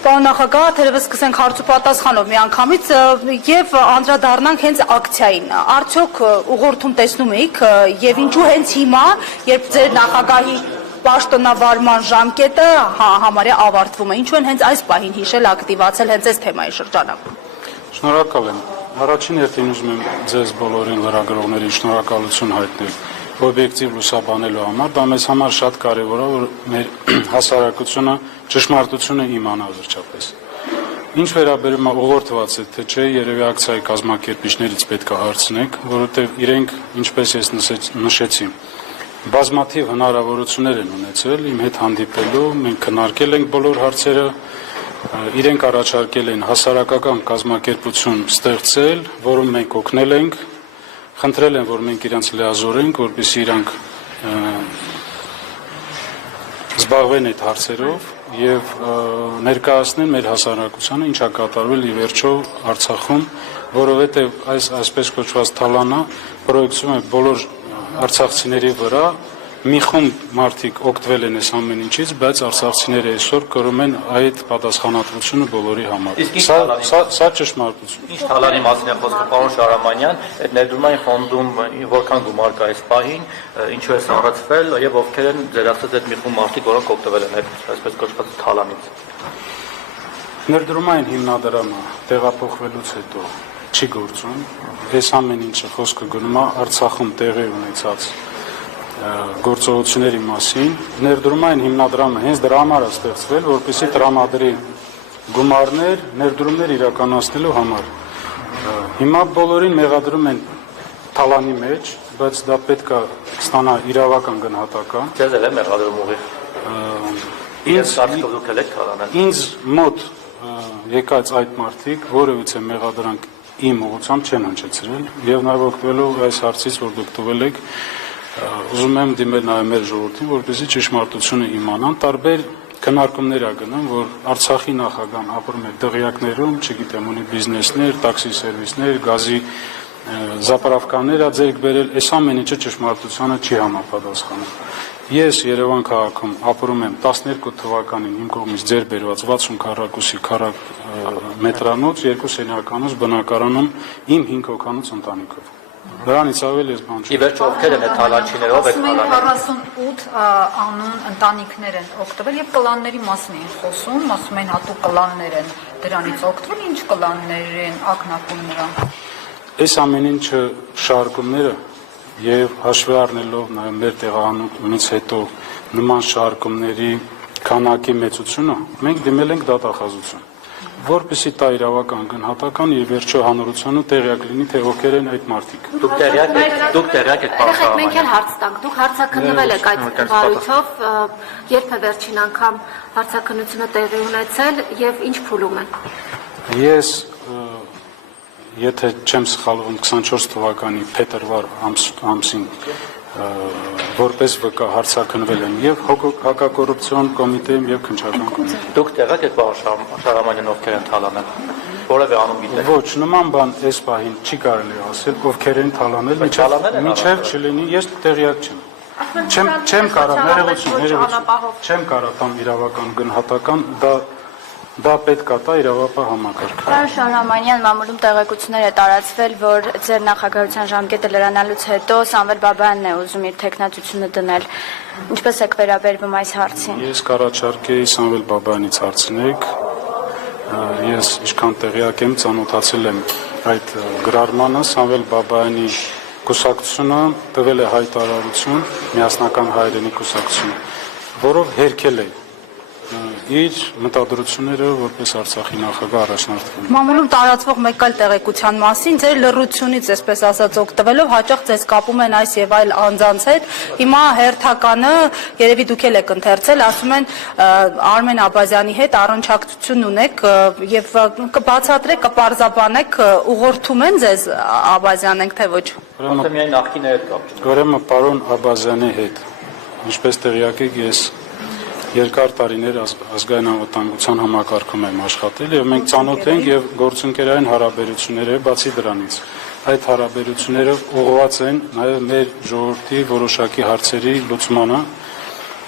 Պարոն նախագահ, թերևս սկսենք հարց ու պատասխանով միանգամից եւ անդրադառնանք հենց ակցիային։ Արդյոք ուղղորդում տեսնում եք եւ ինչու հենց հիմա, երբ ձեր նախագահի պաշտոնավարման ժամկետը համարյա ավարտվում է, ինչու են հենց այս պահին հիշել ակտիվացել հենց այս թեմայի շրջանակում։ Շնորհակալ եմ։ Առաջին հերթին ուզում եմ ձեզ բոլորին լրագրողներին շնորհակալություն հայտնել օբյեկտիվ լուսաբանելու համար, դա մեզ համար շատ կարևոր է, որ մեր հասարակությունը ճշմարտությունը իմանա վերջապես։ Ինչ վերաբերում է ուղղորդված է, թե չէ, երևի ակցիայի կազմակերպիչներից պետք է հարցնեք, որովհետև իրենք, ինչպես ես նշեցի, բազմաթիվ հնարավորություններ են ունեցել իմ հետ հանդիպելու, մենք քննարկել ենք բոլոր հարցերը, իրենք առաջարկել են հասարակական կազմակերպություն ստեղծել, որում մենք օգնել ենք, խնդրել են, որ մենք իրենց լիազորենք, որպեսզի իրանք զբաղվեն այդ հարցերով եւ ներկայացնեն մեր հասարակությանը ինչա կատարվել ի վերջո Արցախում, որովհետեւ այսպես կոչված թալանը պրոյեկցում է բոլոր արցախցիների վրա, մի խումբ մարդիկ օգտվել են այս ամեն ինչից, բայց արցախցիները այսօր կրում են այդ պատասխանատվությունը բոլորի համար։ Սա ճշմարտություն։ Ինչ թալանի մասին է խոսքը, պարոն Շահրամանյան, այդ ներդրումային ֆոնդում որքան գումար կա այս պահին, ինչու է սառեցվել եւ ովքեր են ձեր ասած այդ մի խումբ մարդիկ, որոնք օգտվել են այսպես կոչված թալանից։ Ներդրումային հիմնադրամը տեղափոխվելուց հետո չի գործում։ Այս ամեն ինչը խոսքը գնում է Արցախում տեղի ունեցած գործողությունների մասին, ներդրումային հիմնադրամը հենց դրա համար է ստեղծվել, որպեսզի տրամադրի գումարներ, ներդրումներ իրականացնելու համար։ Հիմա բոլորին մեղադրում են թալանի մեջ, բայց դա պետք է ստանա իրավական գնահատական։ Ձեզ էլ է մեղադրում ուղիղ։ Ինձ մոտ եկած այդ մարդիկ որևիցե մեղադրանք իմ ուղղությամբ չեն հնչեցրել եւ նաեւ օգտվելով այս հարցից, որ դուք տվել եք, ուզում եմ դիմել նաև մեր ժողովրդին, որպեսզի ճշմարտությունը իմանան, տարբեր քննարկումներ ա գնում, որ Արցախի նախագահան ապրում է դղյակներում, չգիտեմ, ունի բիզնեսներ, տաքսի սերվիսներ, գազի զապարավկաներ ա ձեռք բերել, այս ամեն ինչը ճշմարտությանը չի համապատասխանում։ Ես Երևան քաղաքում ապրում եմ 12 թվականին իմ կողմից ձեռք բերված 60 քառակուսի մետրանոց, 2 սենյականոց բնակարանում իմ 5 հոգանոց ընտանիքով։ Դրանից ավել ես բան չի։ Ի վերջո ովքեր են այդ թալանչիներով եք թալանել։ 48 անուն ընտանիքներ են օգտվել եւ կլանների մասին են խոսում, ասում են հատուկ կլաններ են դրանից օգտվել, ինչ կլաններ են ակնարկում նրանք։ Այս ամեն ինչը շարժումները եւ հաշվի առնելով նաեւ մեր տեղանունից հետո նման շարժումների քանակի մեծությունը, մենք դիմել ենք դատախազություն, որպեսզի տա իրավական գնահատական եւ վերջո հանրությանը տեղյակ լինի, թե ովքեր են այդ մարդիկ։ Դուք տեղյակ եք Եղեք, մենք էլ հարց տանք։ Դուք հարցաքննվել եք այդ բարույթով, երբ է վերջին անգամ հարցաքննությունը տեղի ունեցել եւ ինչ փուլում է։ Ես եթե չեմ սխալվում 24 թվականի փետրվար ամսին որպես վկա հարցաքննվել եմ եւ հակակոռուպցիոն կոմիտեում եւ քննչական կոմիտեում։ Դուք տեղյակ եք պարոն Շահրամանյան ովքեր են թալանել։ Որևէ անուն գիտեք։ Ոչ, նման բան այս պահին չի կարելի ասել, ովքեր են թալանել, միջև չլինի, ես տեղյակ չեմ։ Չեմ կարող, ներողություն, չեմ կարող տամ իրավական գնահատական, դա պետք է տա իրավապահ համակարգը։ Պարոն Շահրամանյան, մամուլում տեղեկություններ է տարածվել, որ ձեր նախագահության ժամկետը լրանալուց հետո Սամվել Բաբայանն է ուզում իր թեկնածությունը դնել։ Ինչպես եք վերաբերվում այս հարցին։ Ես կառաջարկեի Սամվել Բաբայանից հարցնեք։ Ես ինչքան տեղյակ եմ, ծանոթացել եմ այդ գրառմանը, Սամվել Բաբայանի կուսակցությունը տվել է հայտարարություն, միասնական հայրենի կուսակցությունը, որով հերքել է իր մտադրությունները որպես Արցախի նախագահ առաջնորդվում։ Մամուլում տարածվող մեկ այլ տեղեկության մասին ձեր լռությունից, այսպես ասած, օգտվելով հաճախ ձեզ կապում են այս եւ այլ անձանց հետ։ Հիմա հերթականը երևի դուք էլ եք ընթերցել, ասում են Արմեն Աբազյանի հետ առնչակցություն ունեք եւ կբացատրեք, կպարզաբանեք, ուղղորդում են ձեզ Աբազյանենք թե ոչ։ Ուրեմն միայն նախկինը հետ կապ չունի։ Ուրեմն պարոն Աբազյանի հետ, ինչպես տեղյակ եք, ես երկար տարիներ ազգային անվտանգության համակարգում եմ աշխատել եւ մենք ծանոթ ենք եւ գործընկերային հարաբերությունները բացի դրանից այդ հարաբերությունները ուղղված են նաեւ մեր ժողովրդի որոշակի հարցերի լուծմանը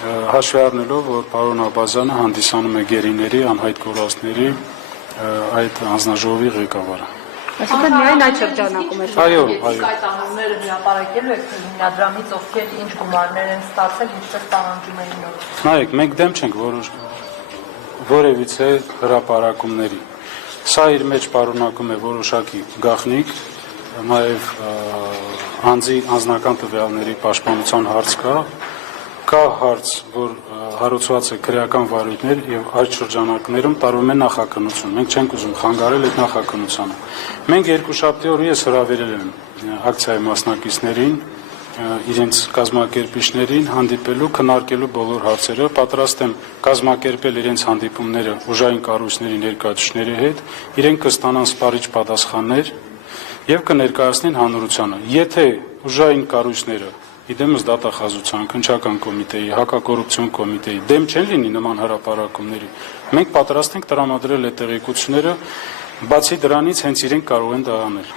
հաշվի առնելով, որ պարոն Աբազյանը հանդիսանում է գերիների, անհայտ կորածների այդ հանձնաժողովի ղեկավարը։ Այսինքն միայն այդ շրջանակում է։ Այո, Այդ անունները հրապարակելու եք հիմնադրամից, ովքեր ինչ գումարներ են ստացել, ինչպես պահանջում էին նոր։ նայեք, մենք դեմ չենք որևիցե հրապարակումների։ Սա իր մեջ պարունակում է որոշակի գաղտնիք, նաև անձի անձնական տվյալների պաշտպանության հարց կա հարց, որ հարուցված է քրեական վարույթներ եւ այդ շրջանակներում տարվում է նախաքննություն։ Մենք չենք ուզում խանգարել այդ նախաքննությանը։ Մենք երկուշաբթի օրը ես հրավիրել եմ ակցիայի մասնակիցներին, իրենց կազմակերպիչներին հանդիպելու, քննարկելու բոլոր հարցերը, պատրաստ եմ կազմակերպել իրենց հանդիպումները ուժային կառույցների ներկայացուցիչների հետ, իրենք կստանան սպառիչ պատասխաններ եւ կներկայացնեն հանրությանը։ Եթե ուժային կառույցները իդեմս դատախազության, քննչական կոմիտեի, հակակոռուպցիոն կոմիտեի դեմ չեն լինի նման հրապարակումների, մենք պատրաստ ենք տրամադրել այդ տեղեկությունները, բացի դրանից հենց իրենք կարող են դա անել։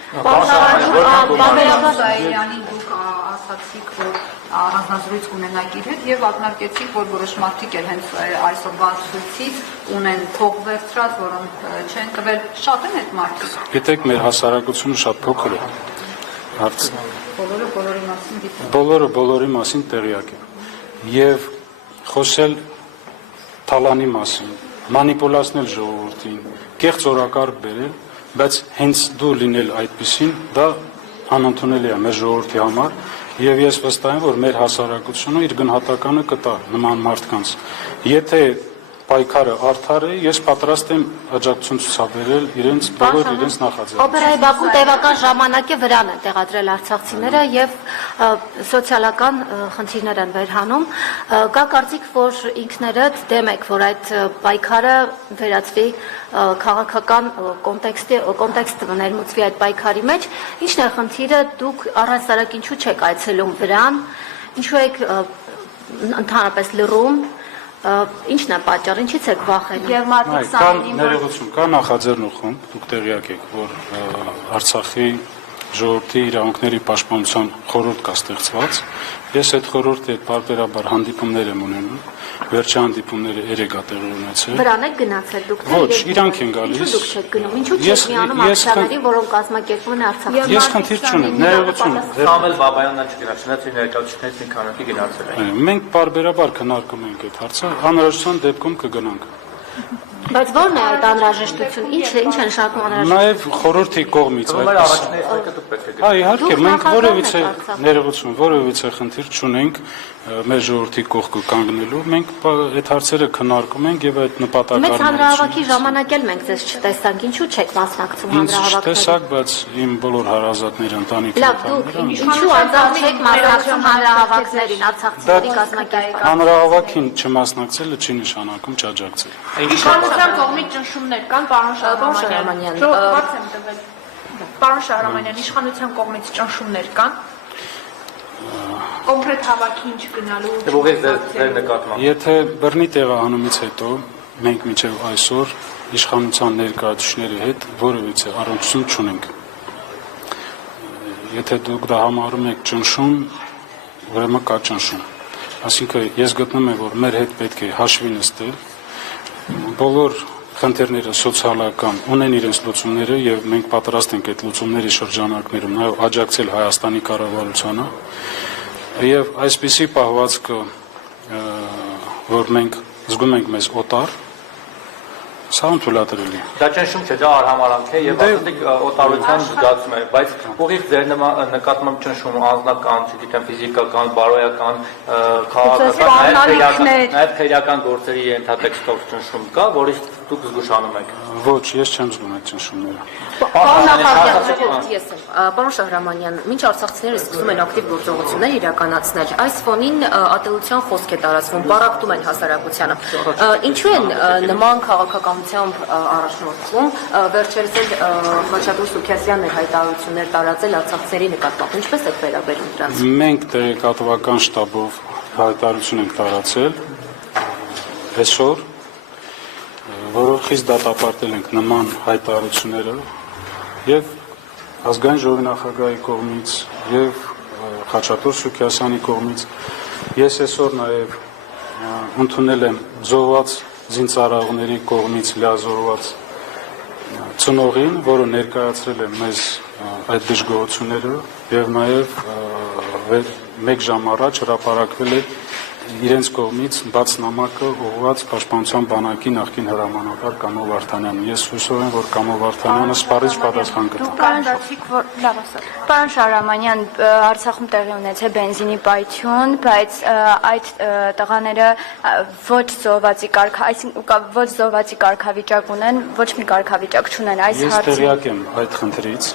Սայրանին դուք ասացիք, որ հանձնազրույց կունենաք իր հետ եւ ակնարկեցիք, որ որոշ մարդիկ էլ հենց այսօրվա ցույցից ունեն փող վերցրած, որոնք չեն տվել, շատ են այդ մարդիկ։ Գիտեք, մեր հասարակությունը շատ փոքր է։ Հարց Բոլորը բոլորի մասին գիտեն։ բոլորը բոլորի մասին տեղյակ է։ Եվ խոսել թալանի մասին, մանիպուլացնել ժողովրդին, կեղծ օրակարգ բերել, բայց հենց դու լինել այդպեսին, դա անընդունելի է մեր ժողովրդի համար, եւ ես վստահ եմ, որ մեր հասարակությունը իր գնահատականը կտա նման մարդկանց։ Եթե պայքարը արդար է, ես պատրաստ եմ աջակցություն ցուցաբերել բոլոր իրենց նախաձեռնություններին։ Օպերայի Բաքուն տևական ժամանակ է վրան են տեղադրել արցախցիները եւ սոցիալական խնդիրներ են վերհանում։ Կա կարծիք, որ ինքներդ դեմ եք, որ այդ պայքարը վերածվի քաղաքական կոնտեքստ ներմուծվի այդ պայքարի մեջ։ Ինչն է խնդիրը, դուք առհասարակ ինչու չեք այցելում վրան, ինչու եք ընդհանրապես լռում, ինչն է պատճառը, ինչից եք վախենում։ Եվ մարդիկ սանին, ներողություն, կա նախաձեռնող խումբ, դուք տեղյակ եք, որ Արցախի ժողովրդի իրավունքների պաշտպանության խորհուրդ կա ստեղծված։ Ես այդ խորհրդի հետ բարբերաբար հանդիպումներ եմ ունենում, վերջի հանդիպումները երեկ տեղի ունեցել։ Վրան եք գնացել դուք, թե Ոչ, իրանք են գալիս։ Ինչու դուք չեք գնում, ինչու չեք միանում ակցիաներին, որոնք կազմակերպվում են Արցախում։ Ես խնդիր չունեմ, ներողություն։ Սամվել Բաբայանն չգնացել, ներկայացուցիչներից մի քանակի գնացել են։ Մենք բարբերաբար քննարկում ենք այդ հարցը, անհրաժեշտության դեպքում կգնանք։ Բայց ո՞րն է այդ անհրաժեշտությունը, ինչ է նշանակում անհրաժեշտ։ Նաև խորհրդի կողմից Մեր առաջներից մեկը դուք պետք է գնաք։ Այ իհարկե, մենք նախագահն որևիցե եք Արցախում։ ներողություն, որևիցե խնդիր չունենք մեր ժողովրդի կողքը կանգնելու։ Մենք այդ հարցերը քննարկում ենք եւ այդ Մեծ հանրահավաքի նպատակը ժամանակ էլ մենք ձեզ չտեսանք, ինչու չեք մասնակցում ինձ հանրահավաքներին։ տեսակ, բայց իմ բոլոր հարազատները ընտանիքի Լավ, դուք ինչու անձամբ չեք մասնակցում հանրահավաքներին, արցախցիների կազմակերպման։ հանրահավաքին չմասնակցելը չի նշանակում չաջակցել։ Իշխանության կողմից ճնշումներ կան, պարոն Շահրամանյան։ Հարց եմ տվել։ Պարոն Շահրամանյան, իշխանության կողմից ճնշումներ կան։ Կոնկրետ հավաքին չգնալու։ Ուղիղ ձեր նկատմամբ։ Եթե բռնի տեղահանումից հետո մենք մինչև այսօր իշխանության ներկայացուցիչների հետ որևիցե առնչություն չունենք։ Եթե դուք դա համարում եք ճնշում, ուրեմն կա ճնշում։ Այսինքն ես գտնում եմ, որ մեր հետ պետք է հաշվի նստել, բոլոր խնդիրները սոցիալական ունեն իրենց լուծումները եւ մենք պատրաստ ենք այդ լուծումների շրջանակներում նաեւ աջակցել Հայաստանի կառավարությանը եւ այսպիսի պահվածքը, որ մենք զգում ենք մեզ օտար, սա ընդունելի։ Դա ճնշում չէ, դա արհամարանք է եւ ասենք օտարության զգացում է, բայց ուղիղ ձեր նկատմամբ ճնշում անձնական, չգիտեմ, ֆիզիկական, բարոյական, քաղաքական, նաեւ քրեական գործերի ենթատեքստով ճնշում կա, որից դուք զգուշանում եք։ Ոչ, ես չեմ զգում այդ ճնշումները։ Պարոն Շահրամանյան, մինչ արցախցիները սկսում են ակտիվ գործողություններ իրականացնել, այս ֆոնին ատելության խոսք է տարածվում, բարակտում են հասարակությանը։ Ինչու են նման քաղաքականությամբ առաջնորդվում, վերջերս էլ Խաչատուր Սուքիասյանն էր հայտարարություններ տարածել արցախցիների նկատմամբ, ինչպես եք վերաբերում դրանց։ Մենք տեղեկատվական շտաբով հայտարարություն ենք տարածել այսօր, որով խիստ դատապարտել ենք նման հայտարարությունները եւ ազգային ժողովի նախագահի կողմից եւ Խաչատուր Սուքիասյանի կողմից։ Ես այսօր նաեւ ընդունել եմ զոհված զինծառայողների կողմից լիազորված ծնողին, որը ներկայացրել է մեզ այդ դժգոհությունները եւ նաեւ մեկ ժամ առաջ հրապարակվել է իրենց կողմից բաց նամակը ուղղված Պաշտպանության բանակի նախկին հրամանատար Կամո Վարդանյանին։ Ես հուսով եմ, որ Կամո Վարդանյանը սպառիչ պատասխան կտա։ Պարոն Շահրամանյան, Արցախում տեղի ունեցել բենզինի պայթյուն, բայց այդ տղաները ոչ զոհվածի կարգավիճակ ունեն, ոչ մի կարգավիճակ չունեն այս Ես հարցի։ տեղյակ եմ այդ խնդրից։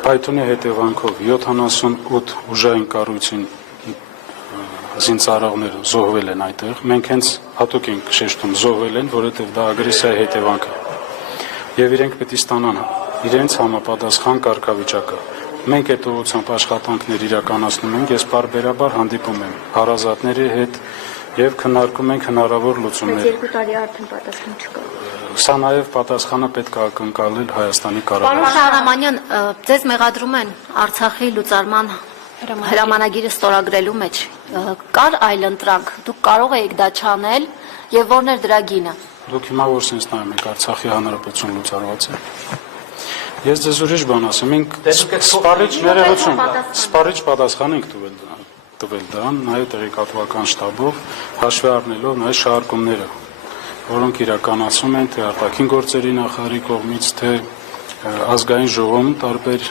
Պայթյունի հետևանքով 78 ուժային կառույցին զինծառայողները զոհվել են այդտեղ։ Մենք հենց հատուկ ենք շեշտում զոհվել են, որովհետև դա ագրեսիայի հետևանք է։ Եվ իրենք պետք է ստանան իրենց համապատասխան կարգավիճակը։ Մենք այդ ուղղությամբ աշխատանքներ իրականացնում ենք, ես պարբերաբար հանդիպում եմ հարազատների հետ եւ քննարկում ենք հնարավոր լուծումներ։ 2 տարի արդեն պատասխան չկա։ Սա նաեւ պատասխանը պետք է ակնկալել Հայաստանի կառավարությանը։ Պարոն Շահրամանյան, ձեզ մեղադրում են Արցախի լուծարման հրամանագիրը ստորագրելու մեջ կար այլ ընտրանք, դուք կարող եք դա չանել եւ որն էր դրա գինը։ Դուք հիմա որ sense նայում եք Արցախի հանրապետություն լուծարված է։ Ես ձեզ ուրիշ բան ասեմ, մենք սպառիչ ներողություն, սպառիչ պատասխան ենք տվել դրան, նաեւ տեղեկատվական շտաբով հաշվի առնելով նաեւ շահարկումները, որոնք իրականացում են թե արտաքին գործերի նախարարի կողմից, թե ազգային ժողովում տարբեր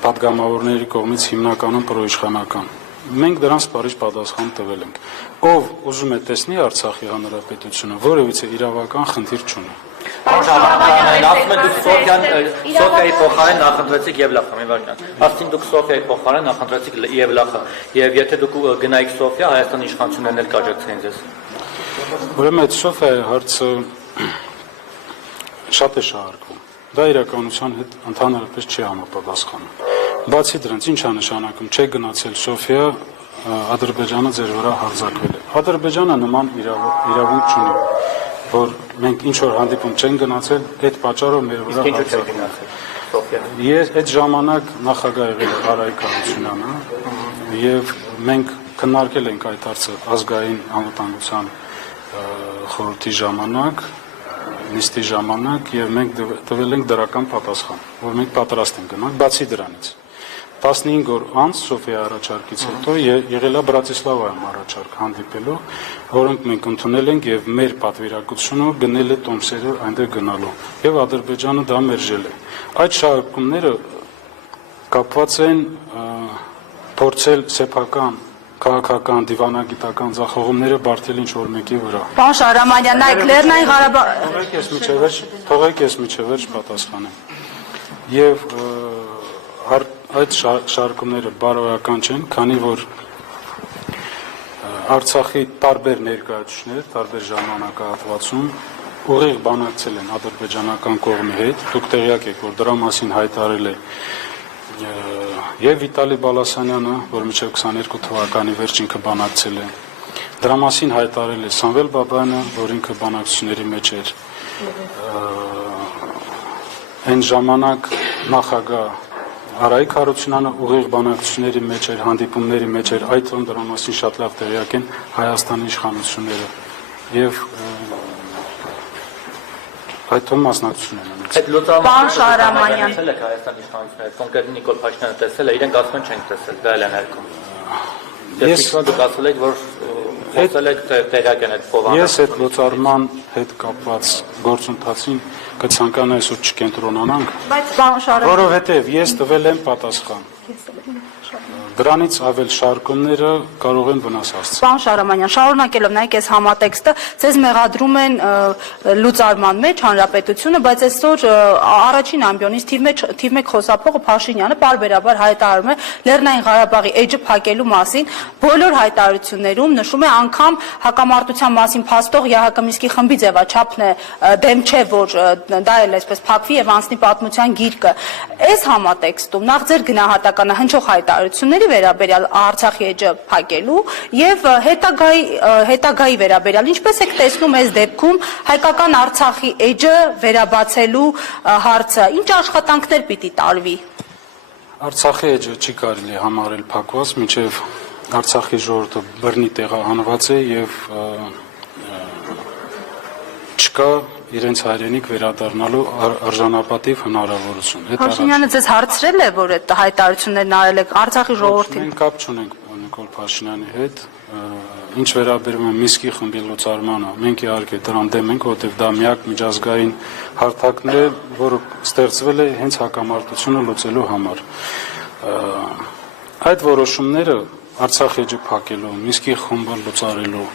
պատգամավորների կողմից հիմնականում պրոիշխանական։ Մենք դրան սպառիչ պատասխան տվել ենք։ Ով ուզում է տեսնի Արցախի հանրապետությունը, որևիցե իրավական խնդիր չունի։ Ասում եք դուք Սոֆիայի փոխարեն նախընտրեցիք Եվլախը, մի վարժան։ Ասին դուք Սոֆիայի փոխարեն նախընտրեցիք Եվլախը, եւ եթե դուք գնայիք Սոֆիա, Հայաստանի իշխանություններն էլ կաջակցեին ձեզ։ Ուրեմն այդ Սոֆիայի հարցը շատ է շահարկվում։ Դա իրականության հետ ընդհանրապես չի համապատասխանում։ Բացի դրանից, ինչ է նշանակում, չէ գնացել Սոֆիա, Ադրբեջանը ձեր վրա հարձակվել է։ Ադրբեջանը նման իրավունք չունի, որ մենք ինչ որ հանդիպում չեն գնացել, այդ պատճառով մեր վրա հարձակվել է։ Ես այդ ժամանակ նախագահ եղել եմ Արայիկ Հարությունյանը եւ մենք քննարկել ենք այդ հարցը ազգային անվտանգության խորհրդի ժամանակ, նիստի ժամանակ եւ մենք տվել ենք դրական պատասխան, որ մենք պատրաստ ենք գնալ, բացի դրանից 15 օր անց Սոֆիա առաջարկից հետո եղել է Բրատիսլավայում առաջարկ հանդիպելու, որոնք մենք ընդունել ենք եւ մեր պատվիրակությունը գնել է տոմսերը այնտեղ գնալու եւ Ադրբեջանը դա մերժել է։ Այդ շահարկումները կապված են փորձել սեփական քաղաքական, դիվանագիտական ձախողումները բարդել ինչ որ մեկի վրա։ Պարոն Շահրամանյան, նայեք Լեռնային Ղարաբաղ Թողեք ես միջևերջ պատասխանեմ։ Եվ այդ շարքումները բարոյական չեն, քանի որ Արցախի տարբեր ներկայացուցիչներ, տարբեր ժամանակահատվածում ուղիղ բանակցել են ադրբեջանական կողմի հետ։ Դուք տեղյակ եք, որ դրա մասին հայտարարել է եւ Վիտալի Բալասանյանը, որ մինչեւ 22 թվականի վերջ ինքը բանակցել է։ Դրա մասին հայտարարել է Սամվել Բաբայանը, որ ինքը բանակցությունների մեջ էր։ Այն ժամանակ նախագահ Արայիկ Հարությունյանը ուղիղ բանակցությունների մեջ էր, հանդիպումների մեջ էր, այդ դրա մասին շատ լավ տեղյակ են Հայաստանի իշխանությունները եւ այդ մասնակցություն են ունեցել։ Այդ լուծարանը Պարոն Շահրամանյան, տեսել եք Հայաստանի իշխանությունները, կոնկրետ Նիկոլ Փաշինյանը տեսել է, իրենք ասում են չենք տեսել, դա էլ է ներքում։ Ես դուք ասել եք, որ խոսել եք տեղյակ են այդ փոխանցումը։ Ես այդ լուծարման հետ կապված գործընթացին կցանկանայի այսօր չկենտրոնանանք, բայց պարոն Շահրամանյան, որովհետև ես տվել եմ պատասխան։ Դրանից ավել շարքումները կարող են վնաս հասցնել։ Պարոն Շահրամանյան, շարունակելով նայեք այս համատեքստը, ձեզ մեղադրում են լուծարման մեջ հանրապետությունը, բայց այսօր առաջին ամբիոնից թիվ 1 խոսափողը Փաշինյանը պարբերաբար հայտարարում է Լեռնային Ղարաբաղի էջը փակելու մասին, բոլոր հայտարարություններում նշում է անգամ հակամարտության մասին փաստող ԵՀԿ Մինսկի խմբի ձևաչափն է դեմ չէ, որ դա էլ այսպես փակվի եւ անցնի պատմության գիրկը։ Այս համատեքստում նախ ձեր գնահատականը հնչող հայտարարությունների վերաբերյալ Արցախի էջը փակելու եւ հետագայի վերաբերյալ ինչպես եք տեսնում այս դեպքում հայկական Արցախի էջը վերաբացելու հարցը, ինչ աշխատանքներ պիտի տարվի։ Արցախի էջը չի կարելի համարել փակված, մինչև Արցախի ժողովուրդը բռնի տեղահանված է եւ չկա իրենց հայրենիք վերադառնալու արժանապատիվ հնարավորություն։ Փաշինյանը ձեզ հարցրել է, որ այդ հայտարարություններն արել եք Արցախի ժողովրդին։ Մենք կապ չունենք Նիկոլ Փաշինյանի հետ։ Ինչ վերաբերում է Միսկի խմբի լուծարմանը, մենք իհարկե դրան դեմ ենք, որովհետև դա միակ միջազգային հարթակն է, որը ստեղծվել է հենց հակամարտությունը լուծելու համար։ Այդ որոշումները Արցախ էջը փակելու, Միսկի խումբը լուծարելու,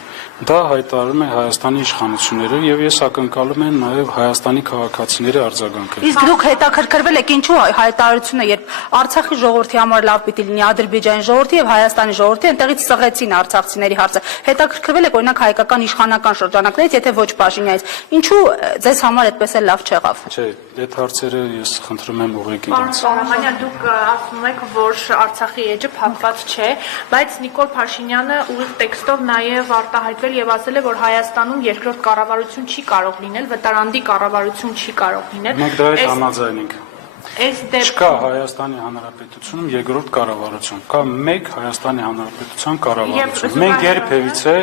դա հայտարարում է Հայաստանի իշխանությունները եւ ես ակնկալում եմ նաեւ Հայաստանի քաղաքացիների արձագանքը։ Իսկ դուք հետաքրքրվել եք ինչու հայտարարությունը, երբ Արցախի ժողովրդի համար լավ պիտի լինի Ադրբեջանի ժողովրդի եւ Հայաստանի ժողովրդի, այնտեղից սղեցին արցախցիների հարցը։ Հետաքրքրվել եք օրինակ հայկական իշխանական շրջանակներից, եթե ոչ Փաշինյանից, ինչու ձեզ համար այդպես էլ լավ չեղավ։ Չէ, այդ հարցերը ես խնդրում եմ ուղղեք Պարոն իրենց։ Սարամանյան, դուք ասում եք, որ Արցախի էջը փակված չէ, բայց Նիկոլ Փաշինյանը ուղիղ տեքստով նաև արտահայտվել եւ ասել է, որ Հայաստանում երկրորդ կառավարություն չի կարող լինել, վտարանդի կառավարություն չի կարող լինել։ Մենք դրա հետ համաձայն ենք։ Այս Չկա Հայաստանի Հանրապետությունում երկրորդ կառավարություն, կա մեկ Հայաստանի Հանրապետության կառավարություն։ Մենք երբևիցե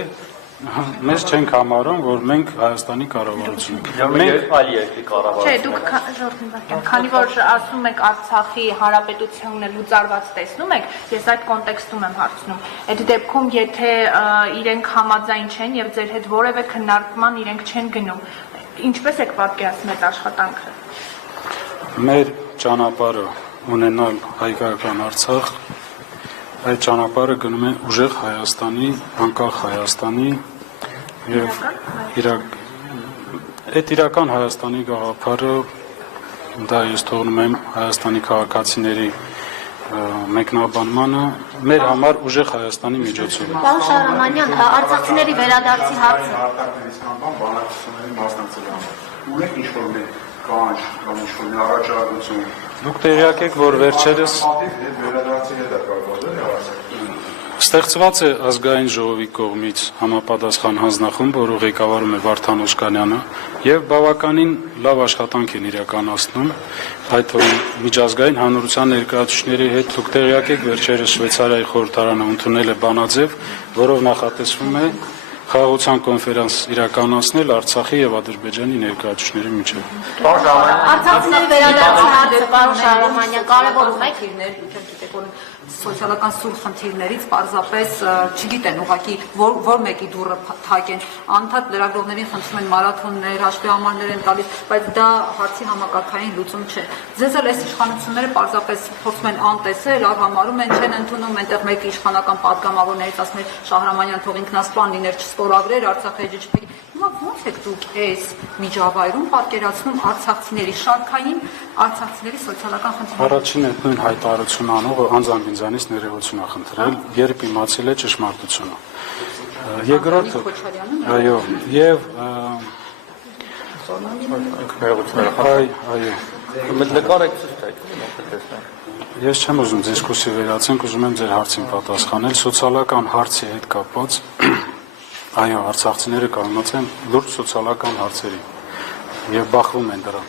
մեզ չենք համարում, որ մենք Հայաստանի կառավարություն ենք։ Մենք այլ երկրի կառավարություն։ Չէ, դուք քանի որ ասում եք Արցախի Հանրապետությունն է լուծարված տեսնում եք, ես այդ կոնտեքստում եմ հարցնում։ Այդ դեպքում, եթե իրենք համաձայն չեն եւ ձեր հետ որևէ քննարկման իրենք չեն գնում, ինչպես եք պատկերացնում այդ աշխատանքը։ Մեր ճանապարհը ունենալ հայկական Արցախ, այդ ճանապարհը գնում է ուժեղ Հայաստանի, անկախ Հայաստանի եւ այդ իրական Հայաստանի գաղափարը դա ես թողնում եմ Հայաստանի քաղաքացիների մեկնաբանմանը մեր համար ուժեղ Հայաստանի միջոցով։ Պարոն Շահրամանյան, արցախցիների վերադարձի հարցը։ Բանակցությունների մասնակցել ունեք ինչ-որ մի կանչ կամ ինչ-որ մի առաջարկություն։ Դուք տեղյակ եք, որ վերջերս վերադարձի հետ է կապված, ստեղծված է ազգային ժողովի կողմից համապատասխան հանձնախումբ, որը ղեկավարում է Վարդան Օսկանյանը, եւ բավականին լավ աշխատանք են իրականացնում, այդ թվում միջազգային հանրության ներկայացուցիչների հետ դուք տեղյակ եք, վերջերս Շվեյցարիայի խորհրդարանը ընդունել է բանաձև, որով նախատեսվում է խաղաղության կոնֆերանս իրականացնել Արցախի եւ Ադրբեջանի ներկայացուցիչների միջեւ։ Արցախցիների վերադարձի հարցը, պարոն Շահրամանյան, կարևորում եք։ Սոցիալական սուր խնդիրներից պարզապես չգիտեն ուղղակի որ մեկի դուռը թակեն, անդադ լրագրողներին խնդրում են մարաթոններ, հաշվի համարներ են տալիս, բայց դա հարցի համակարգային լուծում չէ։ Ձեզ էլ այս իշխանությունները պարզապես փորձում են անտեսել, արհամարում են, չեն ընդունում, այնտեղ մեկը իշխանական падգամավորներից ասում է Շահրամանյան թող ինքնասպան լիներ, չսպորագրեր, Արցախի էջը չփակի։ Հիմա ո՞նց եք դուք այս միջավայրում պատկերացնում արցախցիների շարքային արցախցիների սոցիալական խնդիրները։ Առաջին այդ նույն հայտարարություն անողը անձամբ ինձանից ներողություն է խնդրել, երբ իմացել է ճշմարտությունը։ Երկրորդը, այո, եւ Նկար եք ցույց տալիս։ Ես չեմ ուզում դիսկուսի վերացենք, ուզում եմ ձեր հարցին պատասխանել սոցիալական հարցի հետ կապված։ Այո, արցախցիները կանգնած են լուրջ սոցիալական հարցերի եւ բախվում են դրան։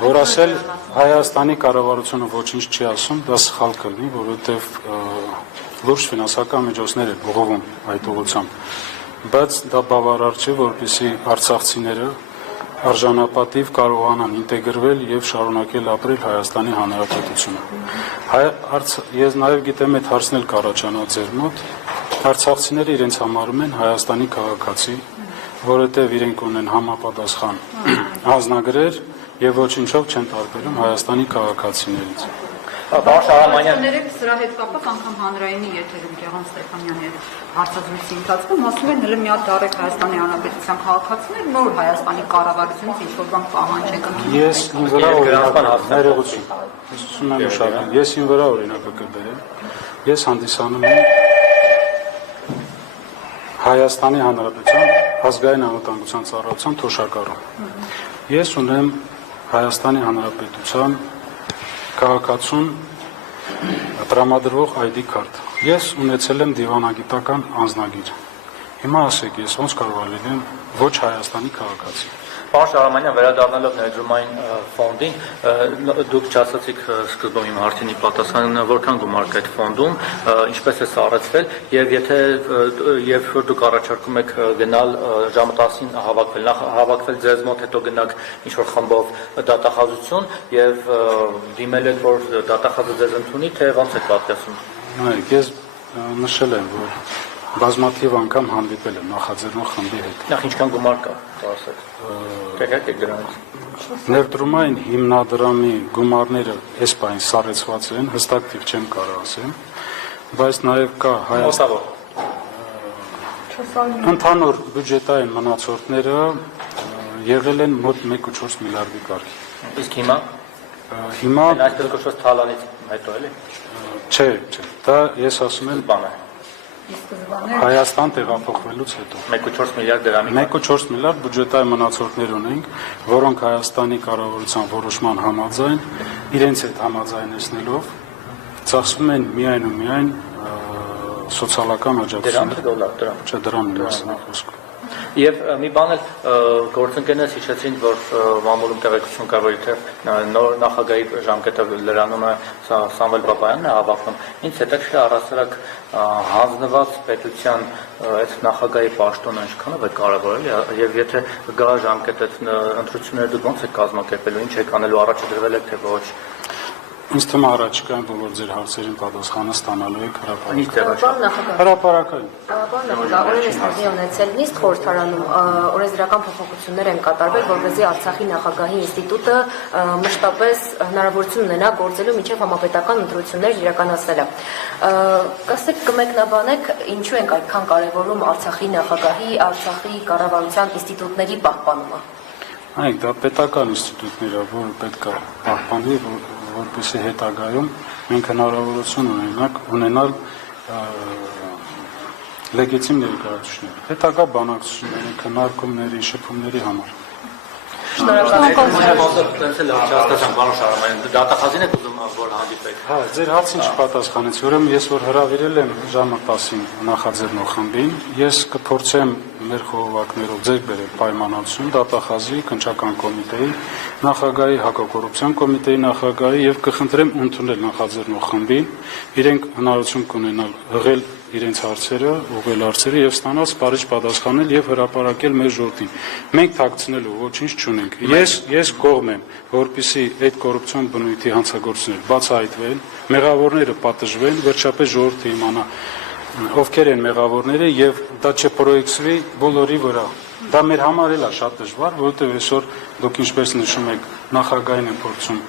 Որ ասել Հայաստանի կառավարությունը ոչինչ չի ասում, դա սխալ կլինի, որովհետեւ լուրջ ֆինանսական միջոցներ է բողովում այդ ուղղությամբ։ Բայց դա բավարար չէ, որպեսզի արցախցիները արժանապատիվ կարողանան ինտեգրվել եւ շարունակել ապրել Հայաստանի Հանրապետությունում։ Ես նաեւ գիտեմ այդ հարցն էլ կառաջանա ձեր մոտ։ Արցախցիները իրենց համարում են Հայաստանի քաղաքացի, որովհետև իրենք ունեն համապատասխան անձնագրեր եւ ոչինչով չեն տարբերում Հայաստանի քաղաքացիներից։ Պարոն Շահրամանյան, Սրա հետ կապված անգամ հանրայինի եթերում Գեղամ Ստեփանյանի հետ հարցազրույցի ընթացքում ասում են հենց մի հատ դարեք Հայաստանի Հանրապետության քաղաքացիներ նոր Հայաստանի կառավարությունից ինչ-որ բան պահանջեք ընդունել։ Ես ինձ վրա ներողություն։ Ես ուզում եմ շարունակել։ Ես ինձ վրա օրինակը կբերեմ։ Ես հանդիսանում եմ Հայաստանի Հանրապետության ազգային անվտանգության ծառայության թոշակառու։ Ես ունեմ Հայաստանի Հանրապետության քաղաքացուն տրամադրվող ID քարտ։ Ես ունեցել եմ դիվանագիտական անձնագիր։ Հիմա ասեք, ես ոնց կարող եմ լինել ոչ Հայաստանի քաղաքացի։ Պարոն Շահրամանյան, վերադառնալով ներդրումային ֆոնդին, դուք չասացիք սկզբում իմ հարցինի պատասխանը, որքան գումար կա այդ ֆոնդում, ինչպես է սառեցվել, եւ որ դուք առաջարկում եք գնալ ժամը 10-ին հավաքվել, նախ հավաքվել ձեզ մոտ, հետո գնաք ինչ-որ խմբով դատախազություն եւ դիմել եք, որ դատախազը ձեզ ընդունի, թե ոնց եք պատկերացնում։ Նայեք, ես նշել եմ, որ բազմաթիվ անգամ հանդիպել եմ նախաձեռնող խմբի հետ։ Նախ ինչքան գումար կա, ասեք։ Տեղյակ եք դրանից։ Ներդրումային հիմնադրամի գումարները այս պահին սառեցված են, հստակ տիպ չեմ կարող ասեմ, բայց նաև կա ընդհանուր բյուջետային մնացորդները եղել են մոտ 1.4 միլիարդի կարգի։ Իսկ հիմա այստեղ կոչված թալանից հետո էլի։ Չէ, դա ես ասում եմ բան է։ Հայաստան տեղափոխվելուց հետո 1.4 միլիարդ դրամի 1.4 միլիարդ բյուջետային մնացորդներ ունենք, որոնք Հայաստանի կառավարության որոշման համաձայն իրենց հետ համաձայնեցնելով ծախսում են միայն ու միայն սոցիալական աջակցություն։ դրամ։ Չէ, դրամի մասին խոսքը։ Եվ մի բան էլ գործընկերներս հիշեցին, որ մամուլում տեղեկություն կա, որ եթե նոր նախագահի ժամկետը լրանում է Սամվել Բաբայանն է հավակնում, ինձ հետաքրքիր է առասարակ հանձնված պետության այդ նախագահի պաշտոնը ինչքանով է կարևոր էլի, եւ եթե գա ժամկետը ընտրությունները դուք ոնց եք կազմակերպելու, ինչ եք անելու, առաջ դրվել եք թե ոչ։ Ինձ թվում է առաջիկայում բոլոր ձեր հարցերին պատասխանը ստանալու եք Նախագահ։ հրապարակային։ Օրենս տեղի ունեցել նիստ խորհրդարանում օրենսդրական փոփոխություններ են կատարվել, որպեսզի Արցախի նախագահի ինստիտուտը մշտապես հնարավորություն ունենա գործելու միջև համապետական ընտրություններ իրականացնելը։ Կասեք կմեկնաբանեք ինչու ենք այդքան կարևորում Արցախի նախագահի, Արցախի կառավարության ինստիտուտների պահպանումը։ Այո, դա պետական ինստիտուտներ է, որը պետք է պահպանվի, որպեսզի հետագայում մենք հնարավորություն ունենալ լեգիտիմ ներկայացուցիչներ, հետագա բանակցությունների, քննարկումների, շփումների համար։ Դատախազին եք ուզում որ հանդիպեք։ Հա, ձեր հարցին չպատասխանեցի, ուրեմն ես որ հրավիրել եմ ժամը 10-ին նախաձեռնող խմբին, ես կփորձեմ մեր խորհրդակներով ձեր բերել պայմանավորություն դատախազի քննչական կոմիտեի նախագահի, հակակոռուպցիոն կոմիտեի նախագահի եւ կխնդրեմ ընդունել նախաձեռնող խմբին, իրենք հնարավորություն կունենալ հղել իրենց հարցերը, ուղղել հարցերը եւ ստանալ սպառիչ պատասխանել եւ հրապարակել մեր ժողովրդին։ Մենք թաքցնելու ոչինչ չունենք։ Ես կողմ եմ, որպեսզի այդ կոռուպցիոն բնույթի հանցագործությունները բացահայտվեն, մեղավորները պատժվեն, վերջապես ժողովուրդը իմանա ովքեր են մեղավորները եւ դա չպրոյեկցվի բոլորի վրա։ Դա մեր համար էլ է շատ դժվար, որովհետեւ այսօր դուք ինչպես նշում եք, նախագահին են փորձում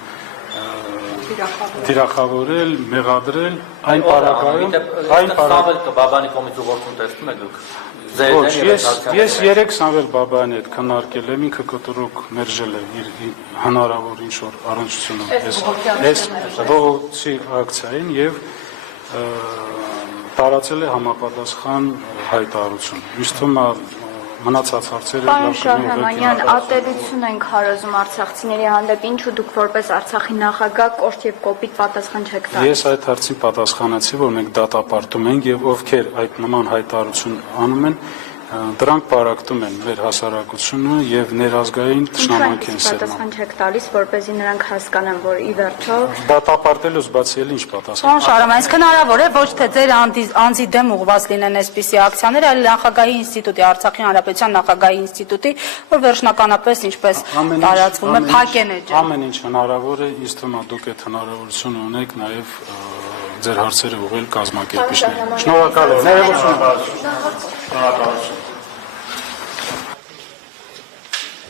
դիրախավորել, մեղադրել, այն պարագայում, Սամվել Բաբայանի կողմից ուղղորդում տեսնում եք դուք։ Ոչ, ես 3 Սամվել Բաբայանի հետ քննարկել եմ, ինքը կտրուկ մերժել է իր հնարավոր ինչ-որ առնչությունով այս բողոքի ակցիային եւ տարածել է համապատասխան հայտարարություն։ Ինձ թվում է մնացած հարցերը Պարոն Շահրամանյան, ատելություն ենք հարազում արցախցիների հանդեպ, ինչու դուք որպես Արցախի նախագահ կոշտ եւ կոպիտ պատասխան չեք տալիս։ Ես այդ հարցին պատասխանեցի, որ մենք դատապարտում ենք եւ ովքեր այդ նման հայտարարություն անում են, դրանք պարակտում են մեր հասարակությունը եւ ներազգային ճշնամանք են սերմանում։ Պատասխան չեք տալիս, որպեսզի նրանք հասկանան, որ ի վերջո դատապարտելուց բացի էլ ինչ պատասխան։ Պարոն Շահրամանյան, իսկ հնարավոր է ոչ թե ձեր անձի դեմ ուղղված լինեն այսպիսի ակցիաներ, այլ նախագահի ինստիտուտի, Արցախի հանրապետության նախագահի ինստիտուտի, որ վերջնականապես ինչպես տարածվում է, փակեն է ջան։ Ամեն ինչ հնարավոր է, ինձ թվում է դուք այդ հնարավորությունը ունեք նաեւ ձեր հարցերը ուղղել կազմակերպիչներին։ Շնորհակալ եմ։ Ներողություն։